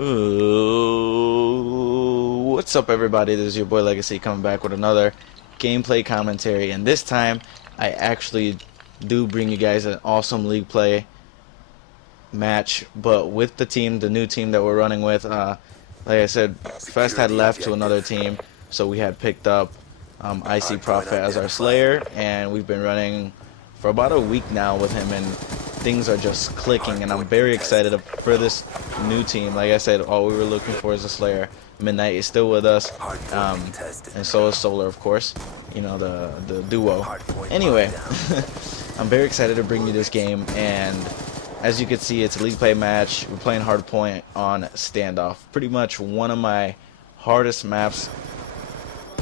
Ooh, what's up, everybody? This is your boy Legacy coming back with another gameplay commentary, and this time I actually do bring you guys an awesome league play match, but with the new team that we're running with. Like I said, Fest had left to another team, so we had picked up Icy Prophet as our Slayer, and we've been running for about a week now with him, and things are just clicking, and I'm very excited for this new team. Like I said, all we were looking for is a Slayer. Midnight is still with us, and so is Solar, of course, you know, the duo. Anyway, I'm very excited to bring you this game, and as you can see, it's a league play match. We're playing hardpoint on Standoff. Pretty much one of my hardest maps,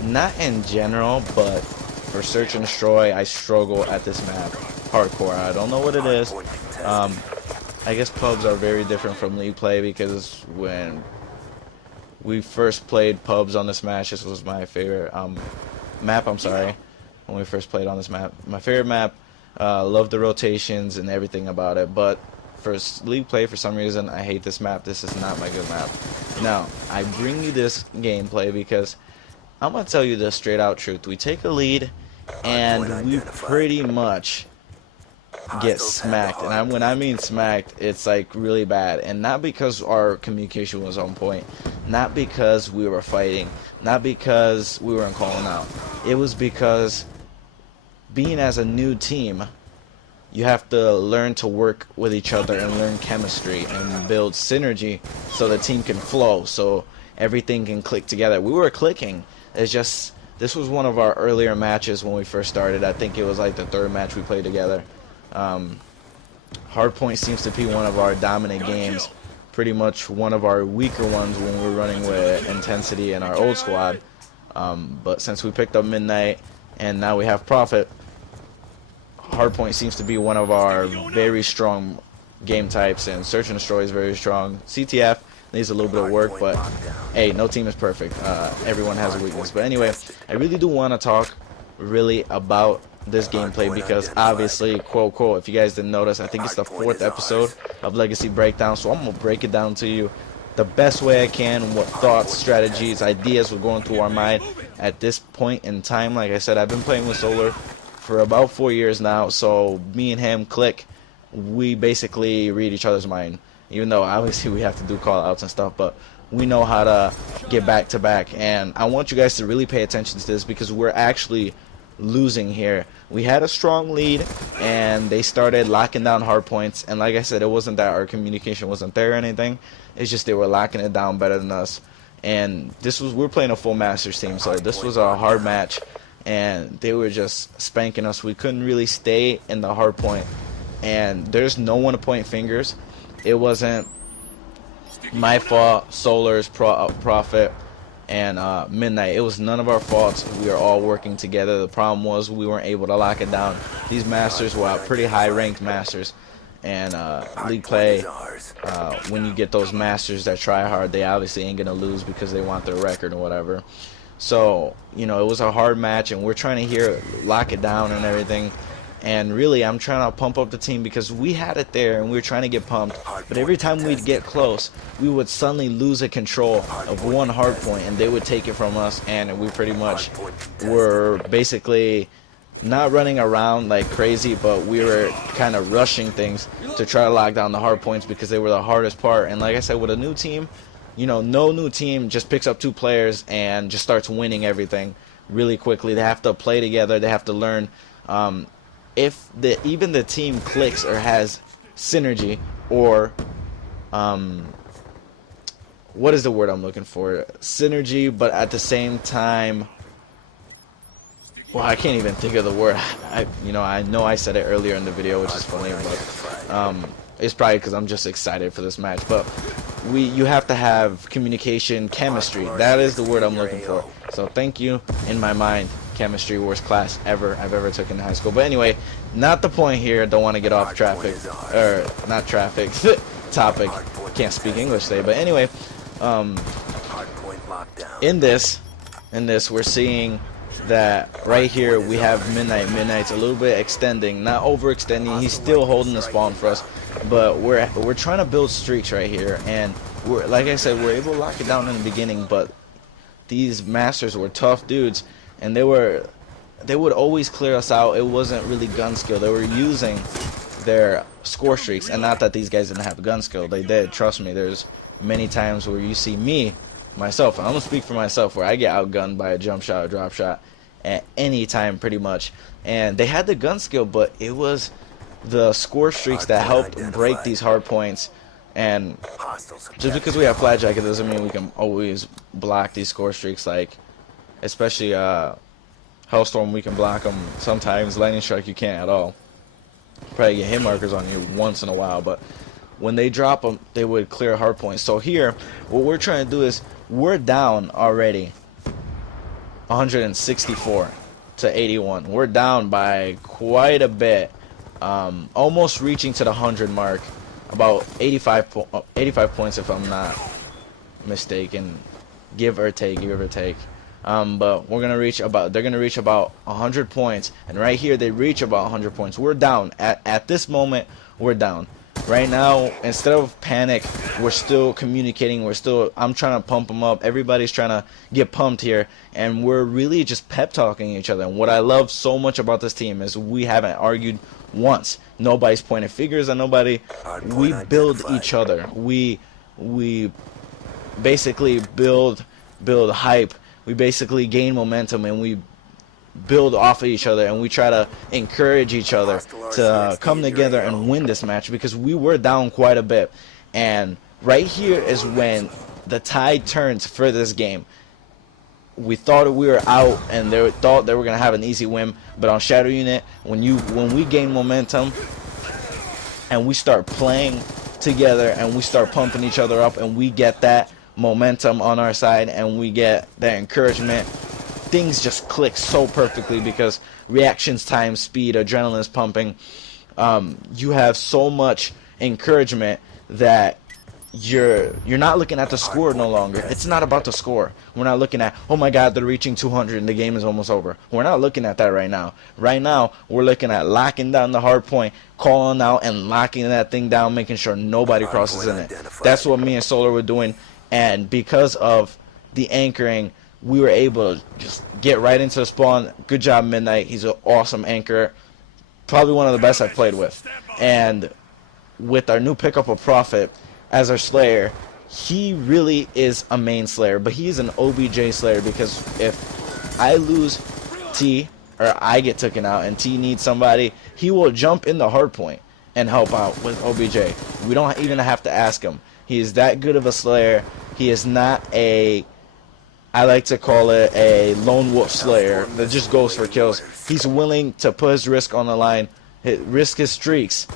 not in general, but for Search and Destroy, I struggle at this map hardcore. I don't know what it is. I guess pubs are very different from league play, because when we first played pubs on this match, this was my favorite map. I'm sorry, when we first played on this map, my favorite map. Love the rotations and everything about it, but for league play, for some reason, I hate this map. This is not my good map. Now, I bring you this gameplay because I'm gonna tell you the straight out truth. We take a lead, and we pretty much get smacked, and when I mean smacked, it's like really bad, and not because our communication was on point, not because we were fighting, not because we weren't calling out. It was because being as a new team, you have to learn to work with each other and learn chemistry and build synergy so the team can flow, so everything can click together. We were clicking. It's just, this was one of our earlier matches when we first started. I think it was like the third match we played together. Hardpoint seems to be one of our dominant games, pretty much one of our weaker ones when we're running with Intensity and our old squad. But since we picked up Midnight and now we have Prophet, Hardpoint seems to be one of our very strong game types, and Search and Destroy is very strong. CTF needs a little bit of work, but hey, no team is perfect. Everyone has a weakness. But anyway, I really do want to talk really about this gameplay, because obviously, quote quote, if you guys didn't notice, I think it's the 4th episode of Legacy BreaKDowN, so I'm gonna break it down to you the best way I can, what thoughts, strategies, ideas were going through our mind at this point in time. Like I said, I've been playing with Solar for about 4 years now, so me and him click. We basically read each other's mind, even though obviously we have to do call outs and stuff, but we know how to get back to back. And I want you guys to really pay attention to this, because we're actually losing here. We had a strong lead, and they started locking down hard points, and like I said, it wasn't that our communication wasn't there or anything. It's just they were locking it down better than us. And we're playing a full Masters team, so this was a hard match, and they were just spanking us. We couldn't really stay in the hard point, and there's no one to point fingers. It wasn't my fault, Solar's, Prophet, and Midnight. It was none of our faults. We are all working together. The problem was we weren't able to lock it down. These Masters were pretty high ranked Masters, and league play, when you get those Masters that try hard, they obviously ain't gonna lose because they want their record or whatever. So, you know, it was a hard match, and we're trying to lock it down and everything. And really, I'm trying to pump up the team, because we had it there and we were trying to get pumped. But every time we'd get close, we would suddenly lose a control of one hard point, and they would take it from us. And we pretty much were basically not running around like crazy, but we were kind of rushing things to try to lock down the hard points, because they were the hardest part. And like I said, with a new team, you know, no new team just picks up 2 players and just starts winning everything really quickly. They have to play together. They have to learn. If even the team clicks or has synergy, or what is the word I'm looking for? Synergy, but at the same time, well, I can't even think of the word. I know I said it earlier in the video, which is funny, but it's probably because I'm just excited for this match. But you have to have communication, chemistry. That is the word I'm looking for. So thank you, in my mind, chemistry, worst class I've ever took in high school. But anyway, not the point here. Don't want to get off traffic, or not traffic, topic. Can't speak English today. But anyway, in this we're seeing that right here we have Midnight. Midnight's a little bit extending, not overextending. He's still holding the spawn for us, but we're trying to build streaks right here, and like I said, we're able to lock it down in the beginning, but these masters were tough dudes, and they would always clear us out. It wasn't really gun skill. They were using their score streaks, and not that these guys didn't have gun skill. They did. Trust me. There's many times where you see myself, and I'm gonna speak for myself, where I get outgunned by a jump shot or drop shot at any time pretty much. And they had the gun skill, but it was the score streaks that helped break these hard points. And just because we have flat jacket doesn't mean we can always block these score streaks. Like, especially Hellstorm, we can block them sometimes. Lightning Strike, you can't at all. Probably get hit markers on you once in a while, but when they drop them, they would clear hard points. So here, what we're trying to do is, we're down already 164 to 81. We're down by quite a bit, almost reaching to the 100 mark. About 85 points if I'm not mistaken, give or take. But they're gonna reach about 100 points, and right here they reach about 100 points. We're down at this moment. We're down right now. Instead of panic, we're still communicating. I'm trying to pump them up. Everybody's trying to get pumped here, and we're really just pep talking each other. And what I love so much about this team is we haven't argued once. Nobody's pointing fingers at nobody. We build each other. We basically build hype. We basically gain momentum, and we build off of each other, and we try to encourage each other to come together and win this match, because we were down quite a bit. And right here is when the tide turns for this game. We thought we were out, and they thought they were gonna have an easy win, but on Shadow Unit, when we gain momentum and we start playing together and we start pumping each other up, and we get that momentum on our side and we get that encouragement, things just click so perfectly, because reactions time, speed, adrenaline is pumping. You have so much encouragement that you're not looking at the score no longer. It's not about the score. We're not looking at, oh my god, they're reaching 200 and the game is almost over. We're not looking at that right now. Right now, we're looking at locking down the hard point, calling out and locking that thing down, making sure nobody crosses in it. That's what me and Solar were doing, and because of the anchoring, we were able to just get right into the spawn. Good job, Midnight. He's an awesome anchor. Probably one of the best I've played with. And with our new pickup of Prophet as our Slayer, he really is a main Slayer, but he's an OBJ Slayer, because if I lose T, or I get taken out and T needs somebody, he will jump in the hard point and help out with OBJ. We don't even have to ask him. He is that good of a Slayer. He is not a, I like to call it a lone wolf Slayer that just goes for kills. He's willing to put his risk on the line, risk his streaks,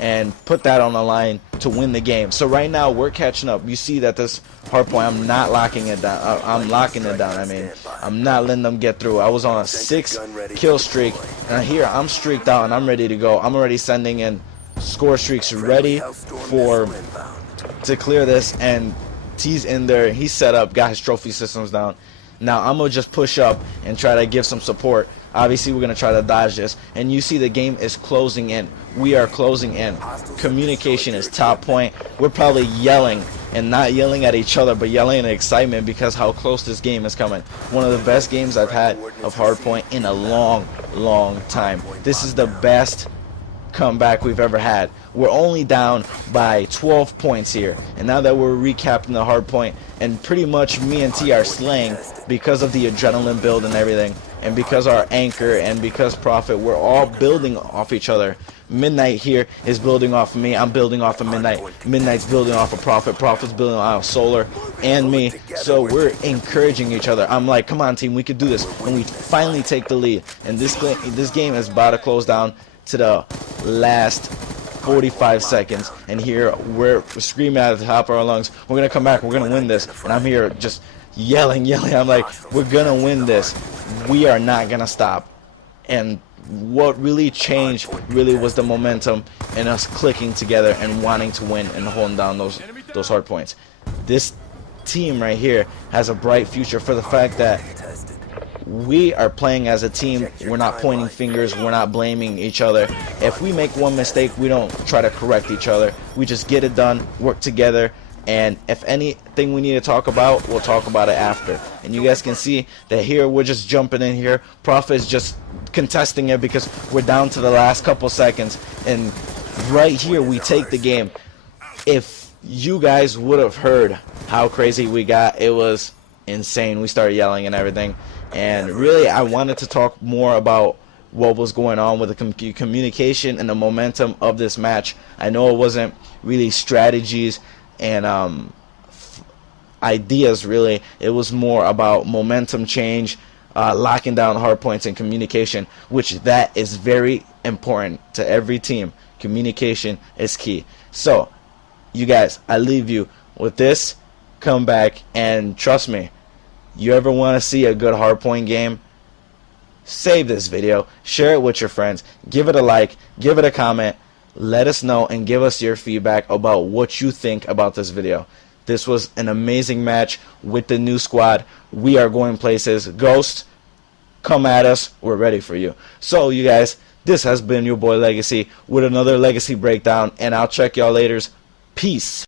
and put that on the line to win the game. So right now we're catching up. You see that this hard point, I'm not locking it down. I'm locking it down. I mean, I'm not letting them get through. I was on a 6 kill streak, and here I'm streaked out and I'm ready to go. I'm already sending in score streaks ready to clear this, and T's in there. He's set up, got his trophy systems down. Now I'm gonna just push up and try to give some support. Obviously we're gonna try to dodge this, and you see the game is closing in. We are closing in. Communication is top point. We're probably yelling, and not yelling at each other, but yelling in excitement because how close this game is coming. One of the best games I've had of Hardpoint in a long time. This is the best comeback we've ever had. We're only down by 12 points here, and now that we're recapping the hard point, and pretty much me and T are slaying because of the adrenaline build and everything, and because our anchor and because Prophet, we're all building off each other. Midnight here is building off of me. I'm building off of Midnight. Midnight's building off of Prophet. Prophet's building off of Solar and me. So we're encouraging each other. I'm like, come on team, we could do this. And we finally take the lead. And this game is about to close down to the last 45 seconds. And here we're screaming at the top of our lungs, we're going to come back. We're going to win this. And I'm here just yelling. I'm like, we're going to win this. We are not going to stop. And what really changed really was the momentum and us clicking together and wanting to win and holding down those hard points. This team right here has a bright future for the fact that we are playing as a team. We're not pointing fingers. We're not blaming each other. If we make one mistake, we don't try to correct each other. We just get it done, work together, And if anything we need to talk about, we'll talk about it after. And you guys can see that here we're just jumping in here. Prophet is just contesting it because we're down to the last couple seconds. And right here we take the game. If you guys would have heard how crazy we got, it was insane. We started yelling and everything. And really, I wanted to talk more about what was going on with the communication and the momentum of this match. I know it wasn't really strategies and ideas, really. It was more about momentum change, locking down hard points, and communication, which that is very important to every team. Communication is key. So you guys, I leave you with this. Come back and trust me, you ever want to see a good hardpoint game, save this video, share it with your friends, give it a like, give it a comment, let us know and give us your feedback about what you think about this video. This was an amazing match with the new squad. We are going places. Ghost, come at us, we're ready for you. So you guys, this has been your boy Legacy with another Legacy breakdown, and I'll check y'all later. Peace.